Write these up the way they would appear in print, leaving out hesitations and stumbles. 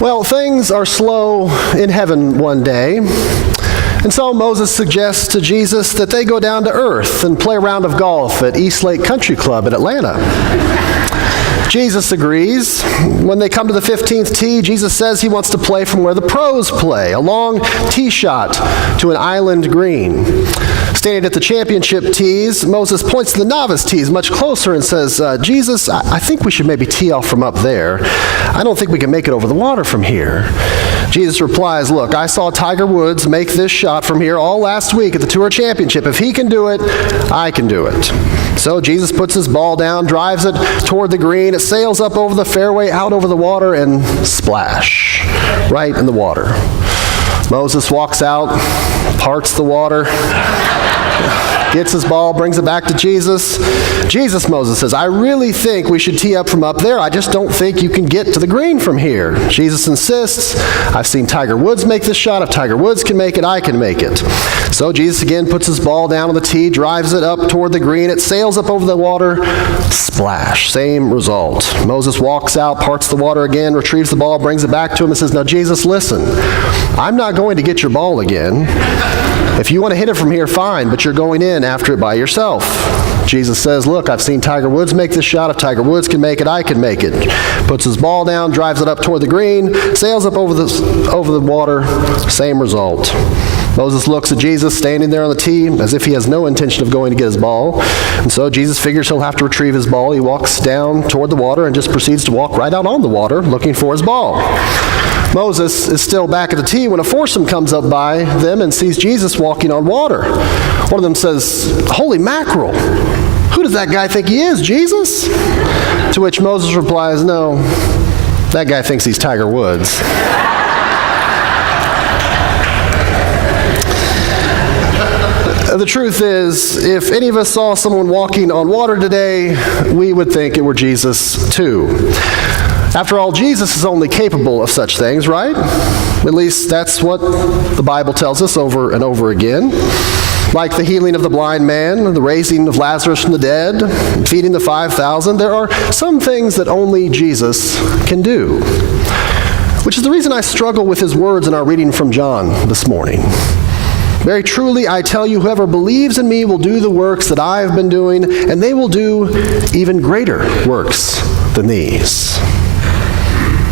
Well, things are slow in heaven one day, and so Moses suggests to Jesus that they go down to earth and play a round of golf at East Lake Country Club in Atlanta. Jesus agrees. When they come to the 15th tee, Jesus says he wants to play from where the pros play, a long tee shot to an island green. Standing at the championship tees, Moses points to the novice tees much closer and says, Jesus, I think we should maybe tee off from up there. I don't think we can make it over the water from here. Jesus replies, look, I saw Tiger Woods make this shot from here all last week at the Tour Championship. If he can do it, I can do it. So Jesus puts his ball down, drives it toward the green. It sails up over the fairway, out over the water, and splash, right in the water. Moses walks out, parts the water, gets his ball, brings it back to Jesus. Jesus, Moses says, I really think we should tee up from up there. I just don't think you can get to the green from here. Jesus insists, I've seen Tiger Woods make this shot. If Tiger Woods can make it, I can make it. So Jesus again puts his ball down on the tee, drives it up toward the green. It sails up over the water, splash, same result. Moses walks out, parts the water again, retrieves the ball, brings it back to him and says, now Jesus, listen, I'm not going to get your ball again. If you want to hit it from here, fine, but you're going in after it by yourself. Jesus says, look, I've seen Tiger Woods make this shot. If Tiger Woods can make it, I can make it. Puts his ball down, drives it up toward the green, sails up over the water, same result. Moses looks at Jesus standing there on the tee as if he has no intention of going to get his ball. And so Jesus figures he'll have to retrieve his ball. He walks down toward the water and just proceeds to walk right out on the water looking for his ball. Moses is still back at the tee when a foursome comes up by them and sees Jesus walking on water. One of them says, holy mackerel, who does that guy think he is, Jesus? To which Moses replies, no, that guy thinks he's Tiger Woods. The truth is, if any of us saw someone walking on water today, we would think it were Jesus too. After all, Jesus is only capable of such things, right? At least that's what the Bible tells us over and over again. Like the healing of the blind man, the raising of Lazarus from the dead, feeding the 5,000, there are some things that only Jesus can do. Which is the reason I struggle with his words in our reading from John this morning. Very truly, I tell you, whoever believes in me will do the works that I have been doing, and they will do even greater works than these.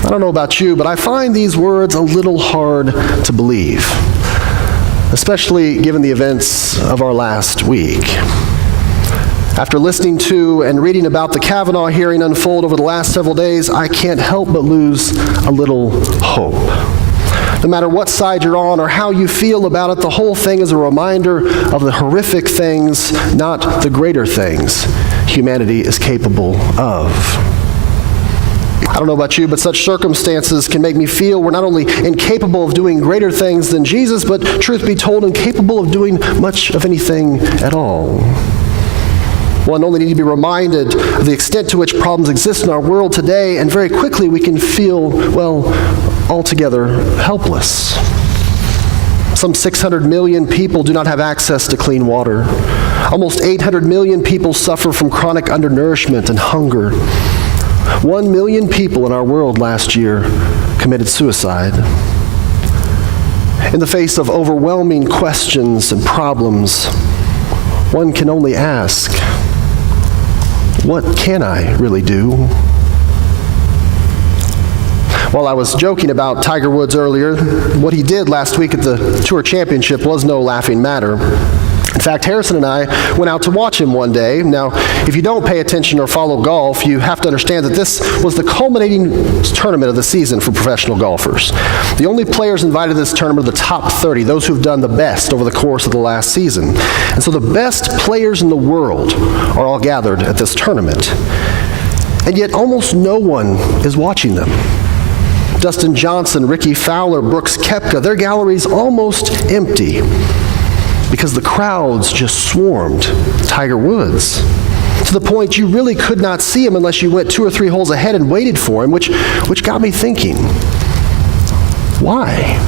I don't know about you, but I find these words a little hard to believe, especially given the events of our last week. After listening to and reading about the Kavanaugh hearing unfold over the last several days, I can't help but lose a little hope. No matter what side you're on or how you feel about it, the whole thing is a reminder of the horrific things, not the greater things, humanity is capable of. I don't know about you, but such circumstances can make me feel we're not only incapable of doing greater things than Jesus, but truth be told, incapable of doing much of anything at all. One only need to be reminded of the extent to which problems exist in our world today, and very quickly we can feel, well, altogether helpless. Some 600 million people do not have access to clean water. Almost 800 million people suffer from chronic undernourishment and hunger. 1 million people in our world last year committed suicide. In the face of overwhelming questions and problems, one can only ask, what can I really do? While I was joking about Tiger Woods earlier, what he did last week at the Tour Championship was no laughing matter. In fact, Harrison and I went out to watch him one day. Now, if you don't pay attention or follow golf, you have to understand that this was the culminating tournament of the season for professional golfers. The only players invited to this tournament are the top 30, those who've done the best over the course of the last season. And so the best players in the world are all gathered at this tournament. And yet almost no one is watching them. Dustin Johnson, Ricky Fowler, Brooks Koepka, their gallery's almost empty, because the crowds just swarmed Tiger Woods, to the point you really could not see him unless you went 2 or 3 holes ahead and waited for him, which got me thinking, why?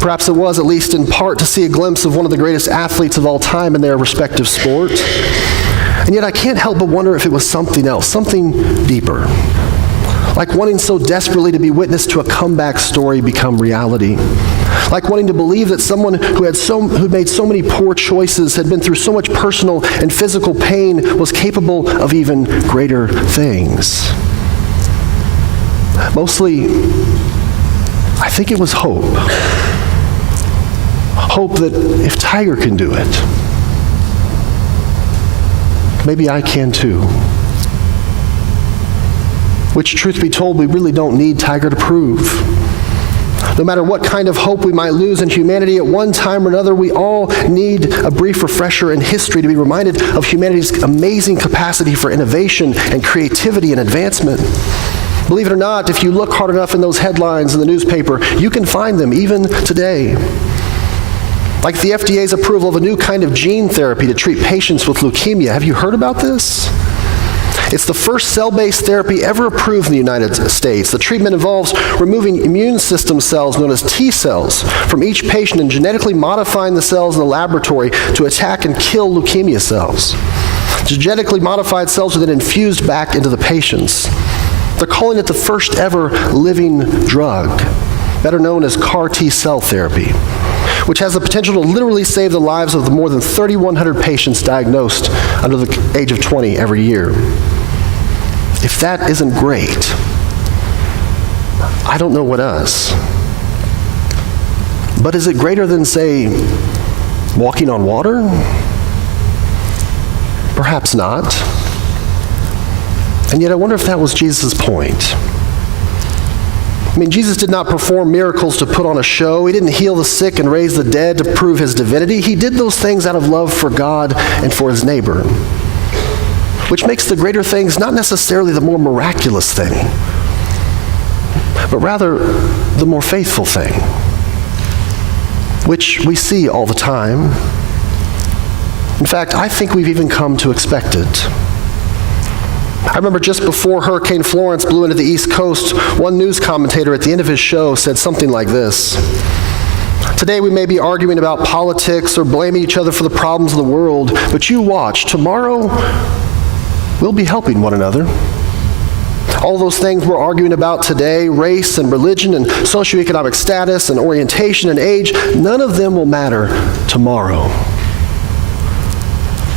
Perhaps it was, at least in part, to see a glimpse of one of the greatest athletes of all time in their respective sport. And yet I can't help but wonder if it was something else, something deeper. Like wanting so desperately to be witness to a comeback story become reality. Like wanting to believe that someone who'd made so many poor choices, had been through so much personal and physical pain, was capable of even greater things. Mostly, I think it was hope. Hope that if Tiger can do it, maybe I can too. Which, truth be told, we really don't need Tiger to prove. No matter what kind of hope we might lose in humanity at one time or another, we all need a brief refresher in history to be reminded of humanity's amazing capacity for innovation and creativity and advancement. Believe it or not, if you look hard enough in those headlines in the newspaper, you can find them even today. Like the FDA's approval of a new kind of gene therapy to treat patients with leukemia. Have you heard about this? It's the first cell-based therapy ever approved in the United States. The treatment involves removing immune system cells known as T cells from each patient and genetically modifying the cells in the laboratory to attack and kill leukemia cells. Genetically modified cells are then infused back into the patients. They're calling it the first ever living drug, better known as CAR T-cell therapy, which has the potential to literally save the lives of the more than 3,100 patients diagnosed under the age of 20 every year. If that isn't great, I don't know what is. But is it greater than, say, walking on water? Perhaps not. And yet I wonder if that was Jesus' point. I mean, Jesus did not perform miracles to put on a show. He didn't heal the sick and raise the dead to prove his divinity. He did those things out of love for God and for his neighbor, which makes the greater things not necessarily the more miraculous thing, but rather the more faithful thing, which we see all the time. In fact, I think we've even come to expect it. I remember just before Hurricane Florence blew into the East Coast, one news commentator at the end of his show said something like this: "Today we may be arguing about politics or blaming each other for the problems of the world, but you watch, tomorrow we'll be helping one another. All those things we're arguing about today, race and religion and socioeconomic status and orientation and age, none of them will matter tomorrow.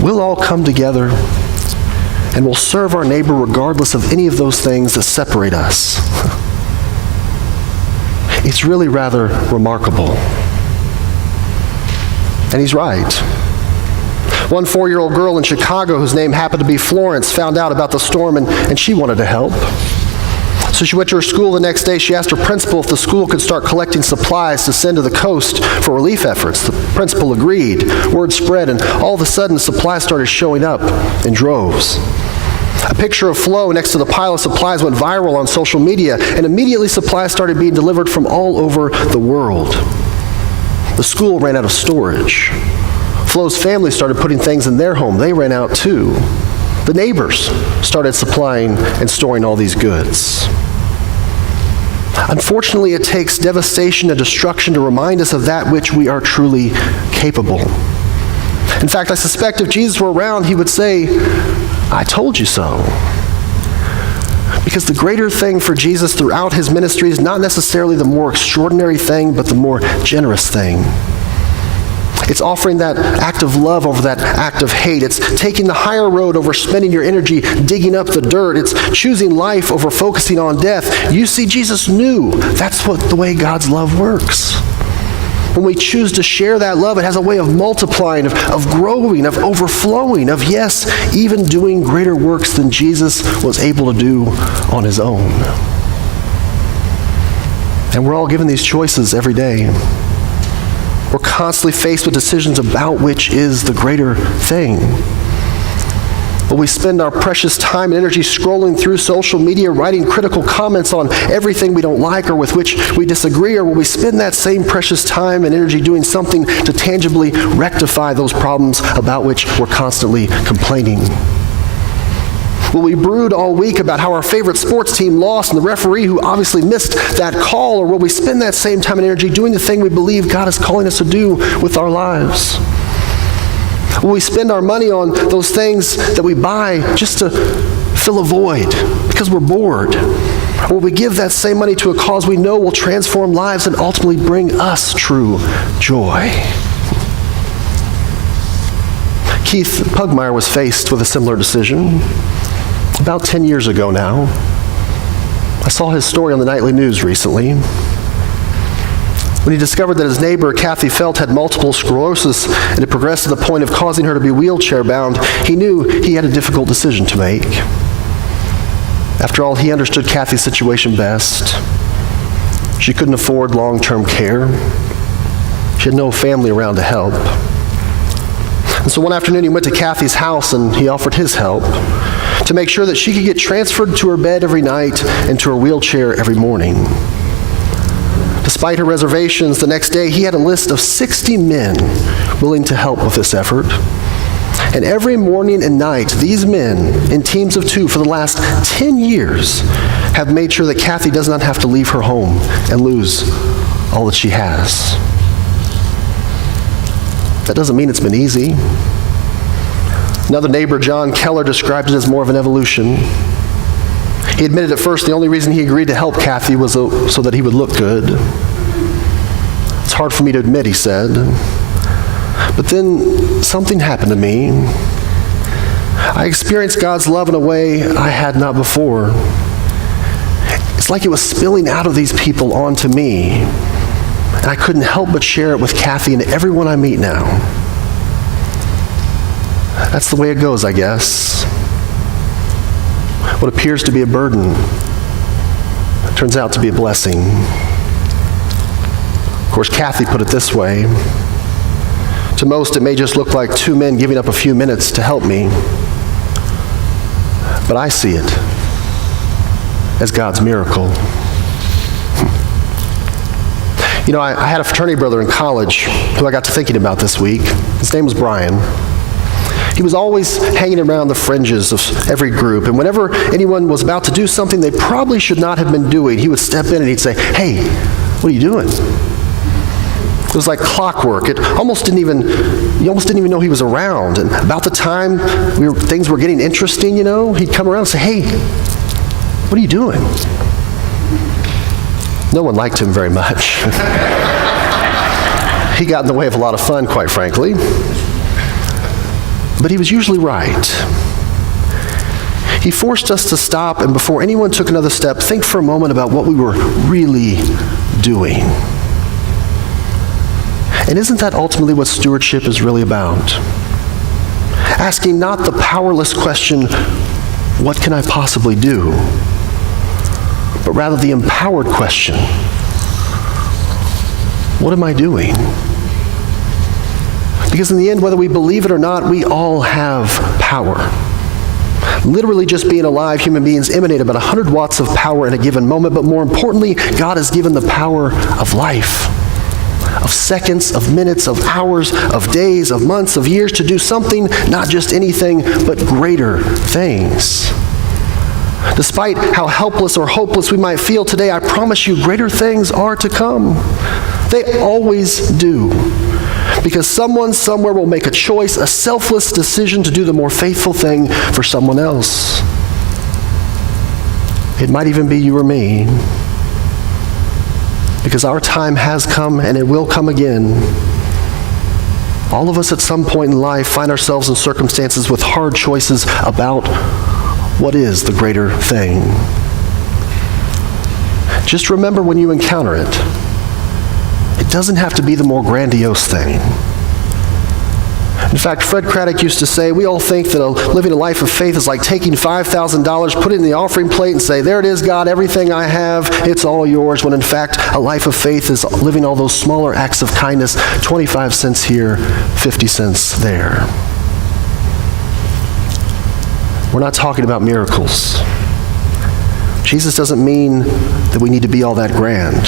We'll all come together and we'll serve our neighbor regardless of any of those things that separate us." It's really rather remarkable. And he's right. One 4-year-old girl in Chicago whose name happened to be Florence found out about the storm and she wanted to help. So she went to her school the next day. She asked her principal if the school could start collecting supplies to send to the coast for relief efforts. The principal agreed. Word spread, and all of a sudden, supplies started showing up in droves. A picture of Flo next to the pile of supplies went viral on social media, and immediately supplies started being delivered from all over the world. The school ran out of storage. Flo's family started putting things in their home. They ran out too. The neighbors started supplying and storing all these goods. Unfortunately, it takes devastation and destruction to remind us of that which we are truly capable. In fact, I suspect if Jesus were around, he would say, "I told you so." Because the greater thing for Jesus throughout his ministry is not necessarily the more extraordinary thing, but the more generous thing. It's offering that act of love over that act of hate. It's taking the higher road over spending your energy digging up the dirt. It's choosing life over focusing on death. You see, Jesus knew that's the way God's love works. When we choose to share that love, it has a way of multiplying, of growing, of overflowing, of, yes, even doing greater works than Jesus was able to do on his own. And we're all given these choices every day. We're constantly faced with decisions about which is the greater thing. Will we spend our precious time and energy scrolling through social media, writing critical comments on everything we don't like or with which we disagree, or will we spend that same precious time and energy doing something to tangibly rectify those problems about which we're constantly complaining? Will we brood all week about how our favorite sports team lost and the referee who obviously missed that call, or will we spend that same time and energy doing the thing we believe God is calling us to do with our lives? Will we spend our money on those things that we buy just to fill a void because we're bored? Or will we give that same money to a cause we know will transform lives and ultimately bring us true joy? Keith Pugmire was faced with a similar decision about 10 years ago now. I saw his story on the nightly news recently. When he discovered that his neighbor, Kathy Felt, had multiple sclerosis and had progressed to the point of causing her to be wheelchair-bound, he knew he had a difficult decision to make. After all, he understood Kathy's situation best. She couldn't afford long-term care. She had no family around to help. And so one afternoon he went to Kathy's house and he offered his help to make sure that she could get transferred to her bed every night and to her wheelchair every morning. Despite her reservations, the next day he had a list of 60 men willing to help with this effort. And every morning and night, these men, in teams of 2 for the last 10 years, have made sure that Kathy does not have to leave her home and lose all that she has. That doesn't mean it's been easy. Another neighbor, John Keller, described it as more of an evolution. He admitted at first the only reason he agreed to help Kathy was so that he would look good. It's hard for me to admit, he said. But then something happened to me. I experienced God's love in a way I had not before. It's like it was spilling out of these people onto me. And I couldn't help but share it with Kathy and everyone I meet now. That's the way it goes, I guess. What appears to be a burden turns out to be a blessing. Of course, Kathy put it this way. To most, it may just look like 2 men giving up a few minutes to help me. But I see it as God's miracle. You know, I had a fraternity brother in college who I got to thinking about this week. His name was Brian. He was always hanging around the fringes of every group, and whenever anyone was about to do something they probably should not have been doing, he would step in and he'd say, "Hey, what are you doing?" It was like clockwork. You almost didn't even know he was around. And about the time things were getting interesting, he'd come around and say, "Hey, what are you doing?" No one liked him very much. He got in the way of a lot of fun, quite frankly. But he was usually right. He forced us to stop and before anyone took another step, think for a moment about what we were really doing. And isn't that ultimately what stewardship is really about? Asking not the powerless question, what can I possibly do? But rather the empowered question, what am I doing? Because in the end, whether we believe it or not, we all have power. Literally just being alive, human beings emanate about 100 watts of power in a given moment, but more importantly, God has given the power of life, of seconds, of minutes, of hours, of days, of months, of years to do something, not just anything, but greater things. Despite how helpless or hopeless we might feel today, I promise you greater things are to come. They always do. Because someone somewhere will make a choice, a selfless decision to do the more faithful thing for someone else. It might even be you or me. Because our time has come and it will come again. All of us at some point in life find ourselves in circumstances with hard choices about what is the greater thing. Just remember when you encounter it, it doesn't have to be the more grandiose thing. In fact, Fred Craddock used to say, we all think that living a life of faith is like taking $5,000, put it in the offering plate and say, there it is, God, everything I have, it's all yours, when in fact, a life of faith is living all those smaller acts of kindness, 25 cents here, 50 cents there. We're not talking about miracles. Jesus doesn't mean that we need to be all that grand.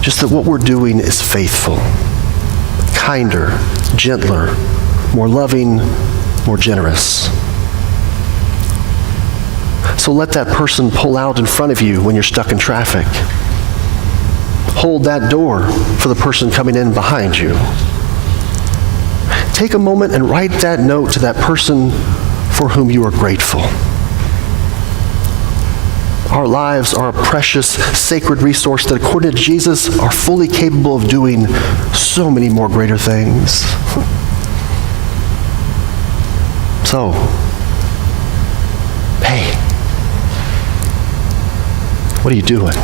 Just that what we're doing is faithful, kinder, gentler, more loving, more generous. So let that person pull out in front of you when you're stuck in traffic. Hold that door for the person coming in behind you. Take a moment and write that note to that person for whom you are grateful. our lives are a precious, sacred resource that, according to Jesus, are fully capable of doing so many more greater things. So, hey, what are you doing?